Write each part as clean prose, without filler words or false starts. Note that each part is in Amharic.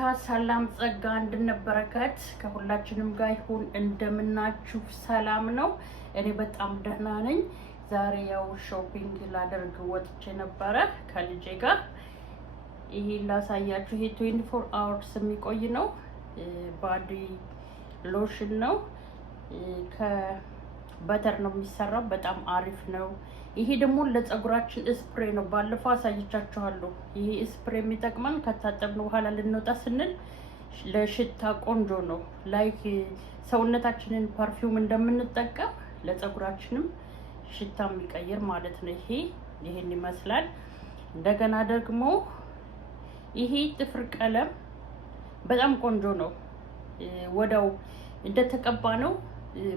ጌታ ሰላም ጸጋ እንድነበረከት ከሁላችንም ጋር ይሁን። እንደምናችሁ ሰላም ነው? እኔ በጣም ደህና ነኝ። ዛሬ ያው ሾፒንግ ላደርግ ወጥቼ ነበረ ከልጄ ጋር። ይሄ ላሳያችሁ። ይሄ 24 hours የሚቆይ ነው። ባዲ ሎሽን ነው። ከበተር ነው የሚሰራው። በጣም አሪፍ ነው። ይሄ ደግሞ ለፀጉራችን ስፕሬ ነው። ባለፈው አሳይቻችኋለሁ። ይሄ ስፕሬ የሚጠቅመን ከታጠብን በኋላ ልንወጣ ስንል ለሽታ ቆንጆ ነው። ላይክ ሰውነታችንን ፐርፊውም እንደምንጠቀም ለፀጉራችንም ሽታ የሚቀይር ማለት ነው። ይሄን ይመስላል። እንደገና ደግሞ ይሄ ጥፍር ቀለም በጣም ቆንጆ ነው። ወዳው እንደተቀባ ነው።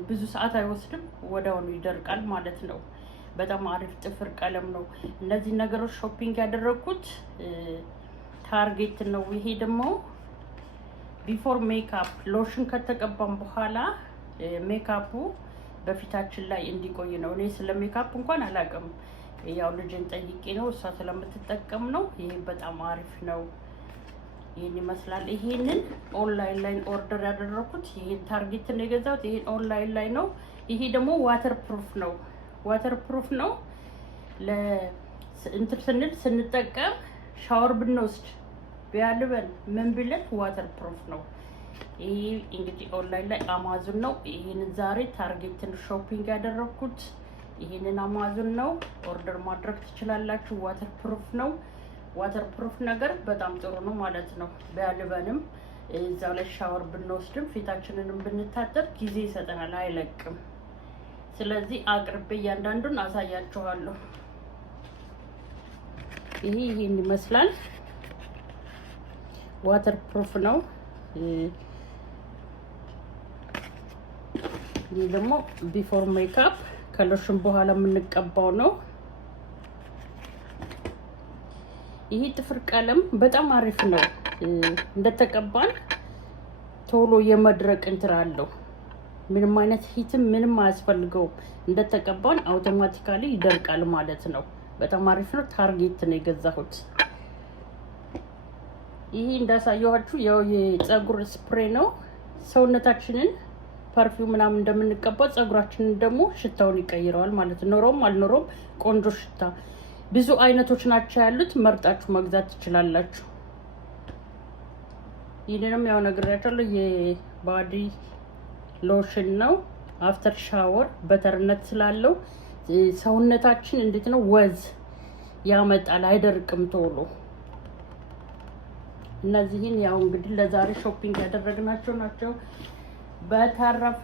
ብዙ ሰዓት አይወስድም። ወዳው ነው ይደርቃል ማለት ነው። በጣም አሪፍ ጥፍር ቀለም ነው። እነዚህ ነገሮች ሾፒንግ ያደረኩት ታርጌት ነው። ይሄ ደግሞ ቢፎር ሜካፕ ሎሽን ከተቀባም በኋላ ሜካፑ በፊታችን ላይ እንዲቆይ ነው። እኔ ስለ ሜካፕ እንኳን አላውቅም። ያው ልጅን ጠይቄ ነው፣ እሷ ስለምትጠቀም ነው። ይሄ በጣም አሪፍ ነው። ይሄን ይመስላል። ይሄንን ኦንላይን ላይ ኦርደር ያደረኩት። ይሄን ታርጌት ነው የገዛሁት። ይሄን ኦንላይን ላይ ነው። ይሄ ደግሞ ዋተር ፕሩፍ ነው። ዋተር ፕሩፍ ነው። ለእንትን ስንጠቀም ሻወር ብንወስድ ቢያልበን ምን ብለን ዋተር ፕሩፍ ነው። ይሄ እንግዲህ ኦንላይን ላይ አማዞን ነው። ይሄንን ዛሬ ታርጌትን ሾፒንግ ያደረኩት ይሄንን አማዞን ነው። ኦርደር ማድረግ ትችላላችሁ። ዋተር ፕሩፍ ነው። ዋተር ፕሩፍ ነገር በጣም ጥሩ ነው ማለት ነው። ቢያልበንም እዛው ላይ ሻወር ብንወስድም ፊታችንንም ብንታጠብ ጊዜ ይሰጠናል፣ አይለቅም። ስለዚህ አቅርቤ እያንዳንዱን አሳያችኋለሁ። ይሄን ይመስላል። ዋተር ፕሩፍ ነው። ይሄ ደግሞ ቢፎር ሜካፕ ከሎሽን በኋላ የምንቀባው ነው። ይሄ ጥፍር ቀለም በጣም አሪፍ ነው። እንደተቀባን ቶሎ የመድረቅ እንትን አለው። ምንም አይነት ሂትም ምንም አያስፈልገውም። እንደተቀባን አውቶማቲካሊ ይደርቃል ማለት ነው። በጣም አሪፍ ነው። ታርጌት ነው የገዛሁት። ይሄ እንዳሳየኋችሁ ያው የፀጉር ስፕሬ ነው። ሰውነታችንን ፐርፊውም ምናምን እንደምንቀባው ፀጉራችንን ደግሞ ሽታውን ይቀይረዋል ማለት ነው። ኖሮም አልኖሮም ቆንጆ ሽታ። ብዙ አይነቶች ናቸው ያሉት፣ መርጣችሁ መግዛት ትችላላችሁ። ይሄንንም ያው ነግሬያችኋለሁ። የባዲ ሎሽን ነው። አፍተር ሻወር በተርነት ስላለው ሰውነታችን እንዴት ነው ወዝ ያመጣል፣ አይደርቅም ቶሎ። እነዚህን ያው እንግዲህ ለዛሬ ሾፒንግ ያደረግናቸው ናቸው። በተረፈ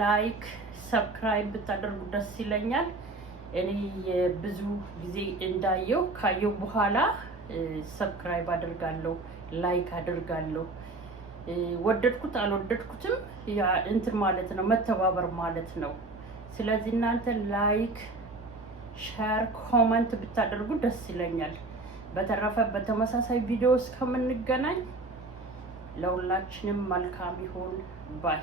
ላይክ ሰብስክራይብ ብታደርጉ ደስ ይለኛል። እኔ ብዙ ጊዜ እንዳየው ካየው በኋላ ሰብስክራይብ አደርጋለሁ፣ ላይክ አደርጋለሁ። ወደድኩት አልወደድኩትም ያ እንትን ማለት ነው፣ መተባበር ማለት ነው። ስለዚህ እናንተ ላይክ፣ ሼር፣ ኮሜንት ብታደርጉ ደስ ይለኛል። በተረፈ በተመሳሳይ ቪዲዮ እስከምንገናኝ ለሁላችንም መልካም ይሁን ባይ